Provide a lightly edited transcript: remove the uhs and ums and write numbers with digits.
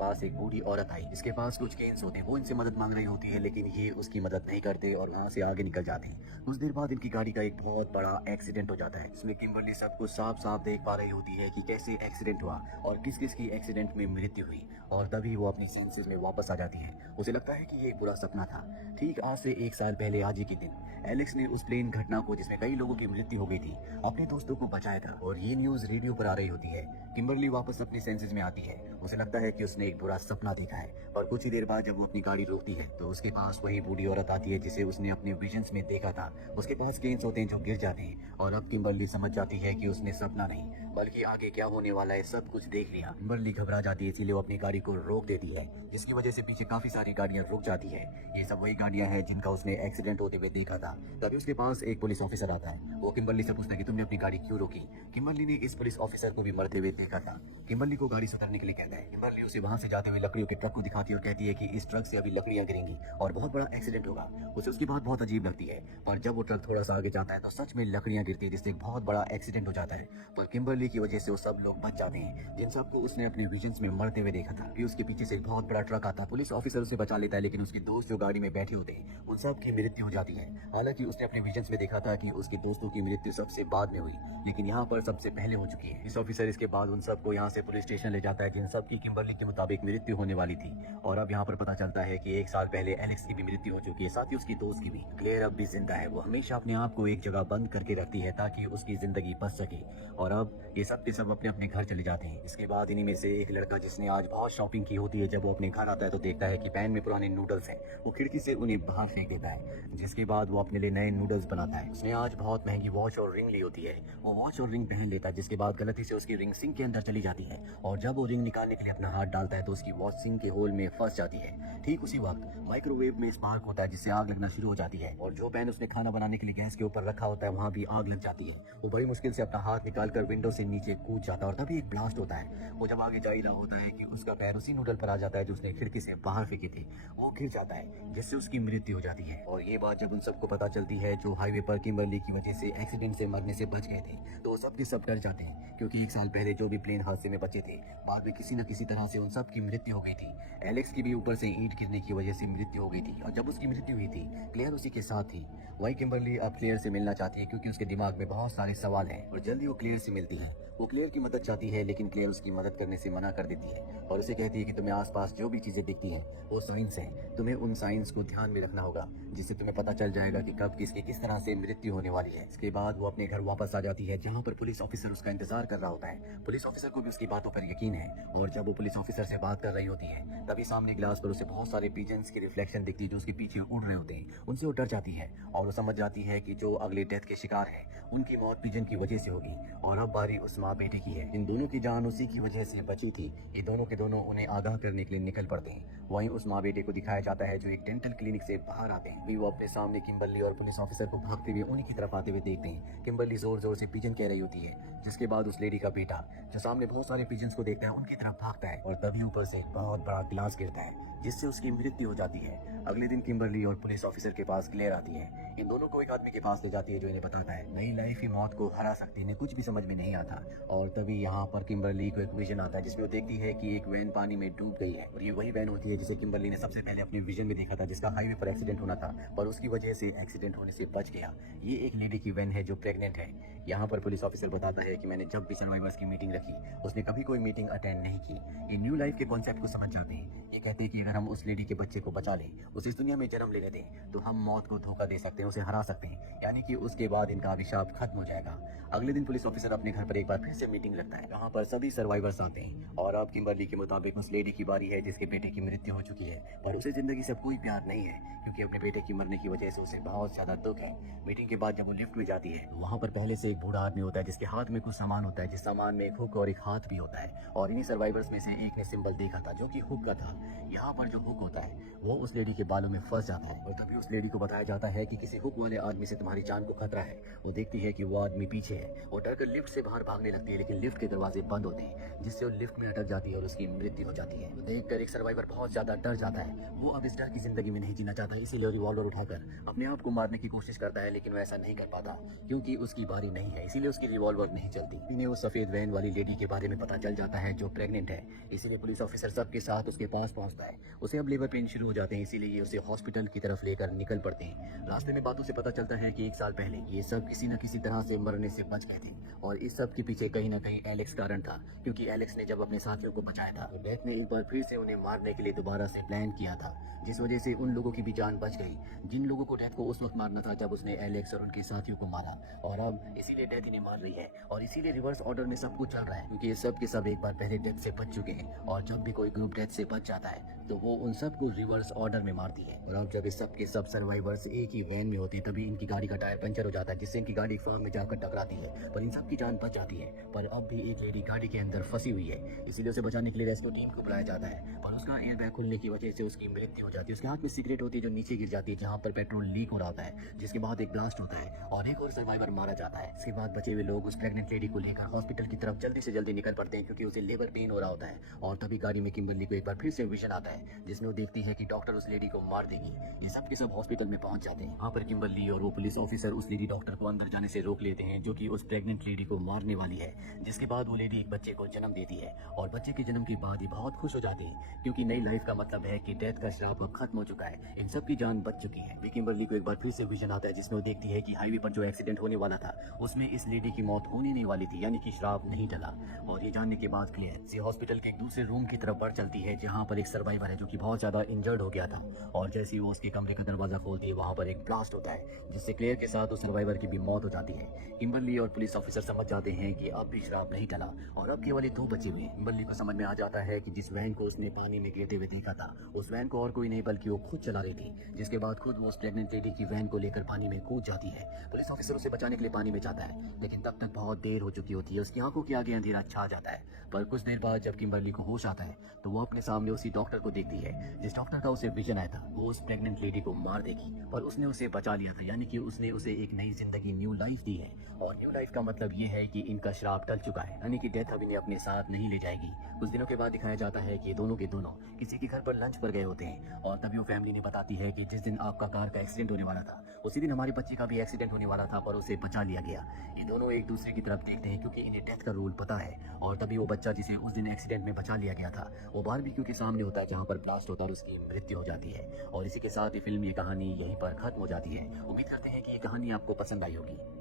पास एक बूढ़ी औरत आई जिसके पास कुछ केन्स होते हैं। वो इनसे मदद मांग रही होती है लेकिन ये उसकी मदद नहीं करते और वहाँ से आगे निकल जाते हैं। कुछ देर बाद इनकी गाड़ी का एक बहुत बड़ा एक्सीडेंट हो जाता है जिसमें किम्बरली सब कुछ साफ साफ देख पा रही होती है कि कैसे एक्सीडेंट हुआ और किस किस की एक्सीडेंट में मृत्यु हुई। और तभी वो अपनी सेंसेस में वापस आ जाती है। उसे लगता है कि ये एक बुरा सपना था। ठीक आज से 1 साल पहले आज ही के दिन एलेक्स ने उस प्लेन घटना को जिसमें कई लोगों की मृत्यु हो गई थी अपने दोस्तों को बचाया था। और ये न्यूज रेडियो पर आ रही होती है। किम्बरली वापस अपनी सेंसेस में आती है। उसे लगता है कि उसने एक बुरा सपना देखा है। और कुछ ही देर बाद जब वो अपनी गाड़ी रोकती है तो उसके पास वही बूढ़ी औरत आती है जिसे उसने अपने विजन्स में देखा था। उसके पास केन्स होते हैं जो गिर जाते हैं और अब किम्बरली समझ जाती है कि उसने सपना नहीं बल्कि आगे क्या होने वाला है सब कुछ देख लिया। किम्बरली घबरा जाती है इसीलिए वो अपनी गाड़ी को रोक देती है जिसकी वजह से पीछे काफी सारी गाड़ियां रुक जाती है। ये सब वही गाड़ियां हैं जिनका उसने एक्सीडेंट होते हुए देखा था। तभी उसके पास एक पुलिस ऑफिसर आता है। वो किम्बरली से पूछता है कि तुमने अपनी गाड़ी क्यों रोकी। किम्बरली ने इस पुलिस ऑफिसर को भी मरते हुए देखा था। किम्बरली को गाड़ी से उतरने के लिए कहता है। किम्बरली उसे वहां से जाते हुए लकड़ियों के ट्रक को दिखाती है और कहती है कि इस ट्रक से अभी लकड़ियां गिरेंगी और बहुत बड़ा एक्सीडेंट होगा। उसे उसकी बात बहुत अजीब लगती है पर जब वो ट्रक थोड़ा सा आगे जाता है तो सच में लकड़ियां गिरती है जिससे एक बहुत बड़ा एक्सीडेंट हो जाता है। पर किम्बरली की वजह से वो सब लोग बच जाते हैं जिन सबको उसने अपने विजन्स में मरते हुए देखा था। फिर उसके पीछे से एक बहुत बड़ा ट्रक आता है। पुलिस ऑफिसर उसे बचा लेता है लेकिन उसके दोस्त जो गाड़ी में बैठे होते हैं उन सब की मृत्यु हो जाती है। हालांकि उसने अपने विजन्स में देखा था कि उसके दोस्तों की मृत्यु सबसे बाद में हुई लेकिन यहाँ पर सबसे पहले हो चुकी है। इस ऑफिसर इसके बाद उन सबको यहाँ से पुलिस स्टेशन ले जाता है जिन सब की किम्बरली के मुताबिक मृत्यु होने वाली थी। और अब यहाँ पर पता चलता है कि 1 साल पहले एलेक्स की भी मृत्यु हो चुकी है, साथ ही उसकी दोस्त की भी। क्लेयर अब भी जिंदा है। वो हमेशा अपने आप को एक जगह बंद करके रखती है ताकि उसकी जिंदगी बच सके। और अब ये सब के सब अपने अपने घर चले जाते हैं। इसके बाद इन्हीं में से एक लड़का जिसने आज बहुत शॉपिंग की होती है जब वो अपने घर आता है तो देखता है कि पैन में पुराने नूडल्स हैं। वो खिड़की से उन्हें बाहर फेंक देता है जिसके बाद वो अपने लिए नए नूडल्स बनाता है। उसने आज बहुत महंगी वॉच और रिंग ली होती है। वो वॉच और रिंग पहन लेता है जिसके बाद गलती से उसकी रिंग सिंक के अंदर चली जाती है और जब वो रिंग निकालने के लिए अपना हाथ डालता है तो उसकी वॉच सिंक के होल में फंस जाती है। ठीक उसी वक्त माइक्रोवेव में स्पार्क होता है जिससे आग लगना शुरू हो जाती है और जो पैन उसने खाना बनाने के लिए गैस के ऊपर रखा होता है वहाँ भी आग लग जाती है। वो बड़ी मुश्किल से अपना हाथ निकालकर विंडो से नीचे कूद जाता है और तभी एक ब्लास्ट होता है। वो जब आगे जा ही रहा होता है कि उसका पैर उसी नूडल पर आ जाता है जो उसने खिड़की से बाहर फेंके थे। वो गिर जाता है जिससे उसकी मृत्यु हो जाती है। और ये बात जब उन सबको पता चलती है जो हाईवे पर किम्बरली की वजह से एक्सीडेंट से मरने से बच गए थे तो सब के सब डर जाते हैं क्योंकि 1 साल पहले जो भी प्लेन हादसे में बचे थे बाद में किसी न किसी तरह से उन सब की मृत्यु हो गई थी। एलेक्स की भी ऊपर से ईंट गिरने की वजह से मृत्यु हो गई थी और जब उसकी मृत्यु हुई थी क्लेयर उसी के साथ थी। वही किम्बरली अब क्लेयर से मिलना चाहती है क्योंकि उसके दिमाग में बहुत सारे सवाल हैं और जल्दी वो क्लेयर से मिलती है। वो क्लेयर की मदद चाहती है लेकिन क्लेयर उसकी मदद करने से मना कर देती है और उसे कहती है कि तुम्हें आसपास जो भी चीजें दिखती हैं वो साइंस है। तुम्हें उन साइंस को ध्यान में रखना होगा जिससे तुम्हें पता चल जाएगा कि कब किसकी किस तरह से मृत्यु होने वाली है। इसके बाद वो अपने घर वापस आ जाती है जहाँ पर पुलिस ऑफिसर उसका इंतजार कर रहा होता है। पुलिस ऑफिसर को भी उसकी बातों पर यकीन है और जब वो पुलिस ऑफिसर से बात कर रही होती है तभी सामने ग्लास पर उसे बहुत सारे पिजन्स की रिफ्लेक्शन दिखती है जो उसके पीछे उड़ रहे होते हैं। उनसे वो डर जाती है और वो समझ जाती है कि जो अगले डेथ के शिकार है उनकी मौत पिजन की वजह से होगी। और अब बारी उस माँ बेटे की है। इन दोनों की जान उसी की वजह से बची थी। ये दोनों के दोनों उन्हें आगाह करने के लिए निकल पड़ते हैं। वहीं उस माँ बेटे को दिखाया जाता है जो एक डेंटल क्लिनिक से बाहर आते हैं। वो अपने सामने किम्बरली और पुलिस ऑफिसर को भागते हुए उन्हीं की तरफ आते हुए देखते हैं। किम्बरली जोर जोर से पिजन कह रही होती है जिसके बाद उस लेडी का बेटा जो सामने बहुत सारे पिजन्स को देखता है उनकी तरफ भागता है और तभी ऊपर से एक बहुत बड़ा ग्लास गिरता है जिससे उसकी मृत्यु हो जाती है। अगले दिन किम्बरली और पुलिस ऑफिसर के पास क्लेयर आती है। इन दोनों को एक आदमी के पास ले जाती है जो इन्हें बताता है नई लाइफ ही मौत को हरा सकती है। इन्हें कुछ भी समझ में नहीं आता और तभी यहाँ पर किम्बरली को एक विजन आता है जिसमें वो देखती है कि एक वैन पानी में डूब गई है और ये वही वैन होती है जिसे किम्बरली ने सबसे पहले अपने विजन में देखा था जिसका हाईवे पर एक्सीडेंट होना था पर उसकी वजह से एक्सीडेंट होने से बच गया। ये एक लेडी की वैन है जो प्रेग्नेंट है। यहाँ पर पुलिस ऑफिसर बताता है कि मैंने जब भी सर्वाइवर्स की मीटिंग रखी उसने कभी कोई मीटिंग अटेंड नहीं की। ये न्यू लाइफ के कॉन्सेप्ट को समझ जाते हैं। ये कहते हैं कि अगर हम उस लेडी के बच्चे को बचा लें उसे इस दुनिया में जन्म लेने दें तो हम मौत को धोखा दे सकते हैं, उसे हरा सकते हैं, यानी कि उसके बाद इनका अभिशाप खत्म हो जाएगा। अगले दिन पुलिस ऑफिसर अपने घर पर एक बार फिर से मीटिंग रखता है जहाँ पर सभी सर्वाइवर्स आते हैं और अब किम्बरली के मुताबिक उस लेडी की बारी है जिसके बेटे की मृत्यु हो चुकी है पर उसे जिंदगी से कोई प्यार नहीं है क्योंकि अपने बेटे की मरने की वजह से उसे बहुत ज्यादा दुख है। मीटिंग के बाद जब वो लिफ्ट में जाती है वहाँ पर पहले से एक बूढ़ा आदमी होता है जिसके हाथ में कुछ सामान होता है जिस सामान में एक हुक और एक हाथ भी होता है और इन्हीं सर्वाइवर्स में से एक ने सिंबल देखा था जो कि हुक का था। यहाँ पर जो हुक होता है वो उस लेडी के बालों में फंस जाता है और तभी उस लेडी को बताया जाता है कि किसी हुक वाले आदमी से तुम्हारी जान को खतरा है। वो देखती है कि वो आदमी पीछे है और डरकर लिफ्ट से बाहर भागने लगती है लेकिन लिफ्ट के दरवाजे बंद होते हैं जिससे वो लिफ्ट में अटक जाती है और उसकी मृत्यु हो जाती है। तो देखकर एक सर्वाइवर बहुत ज्यादा डर जाता है। वो अब इस डर की जिंदगी में नहीं जीना चाहता इसीलिए रिवॉल्वर उठाकर अपने आप को मारने की कोशिश करता है लेकिन वो ऐसा नहीं कर पाता क्योंकि उसकी बारी नहीं है, इसीलिए उसकी रिवॉल्वर नहीं चलती। इन्हें उस सफेद वैन वाली लेडी के बारे में पता चल जाता है जो प्रेग्नेंट है। इसीलिए पुलिस ऑफिसर सबके साथ उसके पास पहुंचता है। उसे अब लेबर पेन शुरू हो जाते हैं, इसीलिए ये उसे हॉस्पिटल की तरफ लेकर निकल पड़ते हैं। रास्ते में बातों से पता चलता है कि 1 साल पहले ये सब किसी न किसी तरह से मरने से बच गए थे और इस सब के पीछे कहीं ना कहीं एलेक्स कारण था, क्योंकि एलेक्स ने जब अपने साथियों को बचाया था तो डेथ ने एक बार फिर से उन्हें मारने के लिए दोबारा से प्लान किया था, जिस वजह से उन लोगों की भी जान बच गई जिन लोगों को डेथ को उस वक्त मारना था जब उसने एलेक्स और उनके साथियों को मारा। और अब इसीलिए डेथ इन्हें मार रही है और इसीलिए रिवर्स ऑर्डर में सब कुछ चल रहा है, क्योंकि ये सब के सब एक बार पहले डेथ से बच चुके हैं और जब भी कोई ग्रुप डेथ से बच जाता है तो वो उन सबको रिवर्स ऑर्डर में मारती है। और अब जब इस सब के सब सर्वाइवर्स एक ही वैन में होते हैं तभी इनकी गाड़ी का टायर पंचर हो जाता है, जिससे इनकी गाड़ी फार्म में जाकर टकराती है, पर इन सब की जान बच जाती है। पर अब भी एक लेडी गाड़ी के अंदर फंसी हुई है, इसीलिए उसे बचाने के लिए रेस्क्यू टीम को बुलाया जाता है, पर उसका एयर बैग खुलने की वजह से उसकी मृत्यु हो जाती है। उसके हाथ में सिगरेट होती है जो नीचे गिर जाती है जहाँ पर पेट्रोल लीक हो रहा होता है, जिसके बाद एक ब्लास्ट होता है और एक और सर्वाइवर मारा जाता है। इसके बाद बचे हुए लोग उस प्रेग्नेंट लेडी को लेकर हॉस्पिटल की तरफ जल्दी से जल्दी निकल पड़ते हैं, क्योंकि उसे लेबर पेन हो रहा होता है। और तभी गाड़ी में किम्बरली को एक बार फिर से विजन आता है, जिसमें वो देखती है कि डॉक्टर उस लेडी को मार देगी। ये सब के सब हॉस्पिटल में पहुंच जाते हैं। वहाँ पर किम्बरली और वो पुलिस ऑफिसर उस लेडी डॉक्टर को अंदर जाने से रोक लेते हैं, जो कि उस प्रेग्नेंट लेडी को मारने वाली है। जिसके बाद वो लेडी एक बच्चे को जन्म देती है और बच्चे के जन्म के बाद ये बहुत खुश हो जाती है, क्योंकि नई लाइफ का मतलब है कि डेथ का श्राप अब खत्म हो चुका है, इन सब की जान बच चुकी है। किम्बरली को एक बार फिर से विजन आता है, जिसमें वो देखती है कि हाईवे पर जो एक्सीडेंट होने वाला था उसमें इस लेडी की मौत होने नहीं वाली थी, यानी कि श्राप नहीं टला। और ये जानने के बाद क्लेयर हॉस्पिटल के एक दूसरे रूम की तरफ बढ़ चलती है, जहाँ पर एक सर्वाइवर है जो कि बहुत ज्यादा इंजर्ड हो गया था। और जैसे ही वो उसके कमरे का दरवाजा खोलती है वहाँ पर एक ब्लास्ट होता है, जिससे क्लेयर के साथ उस सर्वाइवर की भी मौत हो जाती है। किम्बरली और पुलिस ऑफिसर समझ जाते हैं कि अब भी श्राप नहीं टला और अब केवल 2 बचे हुए हैं। किम्बरली को समझ में आ जाता है कि जिस वैन को उसने पानी में गिरते हुए देखा था उस वैन को और कोई नहीं बल्कि वो खुद चला रही थी, जिसके बाद खुद वो उस प्रेग्नेंट लेडी की वैन को लेकर पानी में कूद जाती है। पुलिस ऑफिसर उसे बचाने के लिए पानी में जाता है, लेकिन तब तक बहुत देर हो चुकी होती है। उसकी आंखों के आगे अंधेरा छा जाता है। पर कुछ देर बाद जब किम्बरली को होश आता है तो वो अपने सामने उसी डॉक्टर को देखती है जिस डॉक्टर का उसे विजन आया था वो उस प्रेग्नेंट लेडी को मार देगी, पर उसने उसे बचा लिया था, यानी कि उसने उसे एक नई जिंदगी, न्यू लाइफ दी है। और न्यू लाइफ का मतलब ये है कि इनका श्राप टल चुका है, यानी कि डेथ अब इन्हें अपने साथ नहीं ले जाएगी। कुछ दिनों के बाद दिखाया जाता है कि दोनों के दोनों किसी के घर पर लंच पर गए होते हैं और तभी वो फैमिली ने बताती है कि जिस दिन आपका कार का एक्सीडेंट होने वाला था उसी दिन हमारे बच्चे का भी एक्सीडेंट होने वाला था, पर उसे बचा लिया गया। ये दोनों एक दूसरे की तरफ देखते हैं क्योंकि इन्हें डेथ का रूल पता है। और तभी वो बच्चा जिसे उस दिन एक्सीडेंट में बचा लिया गया था वो बारबेक्यू के सामने होता है जहाँ पर ब्लास्ट होता है और उसकी मृत्यु हो जाती है। और इसी के साथ ये फिल्म, ये कहानी यहीं पर खत्म हो जाती है। उम्मीद करते हैं कि ये कहानी आपको पसंद आई होगी।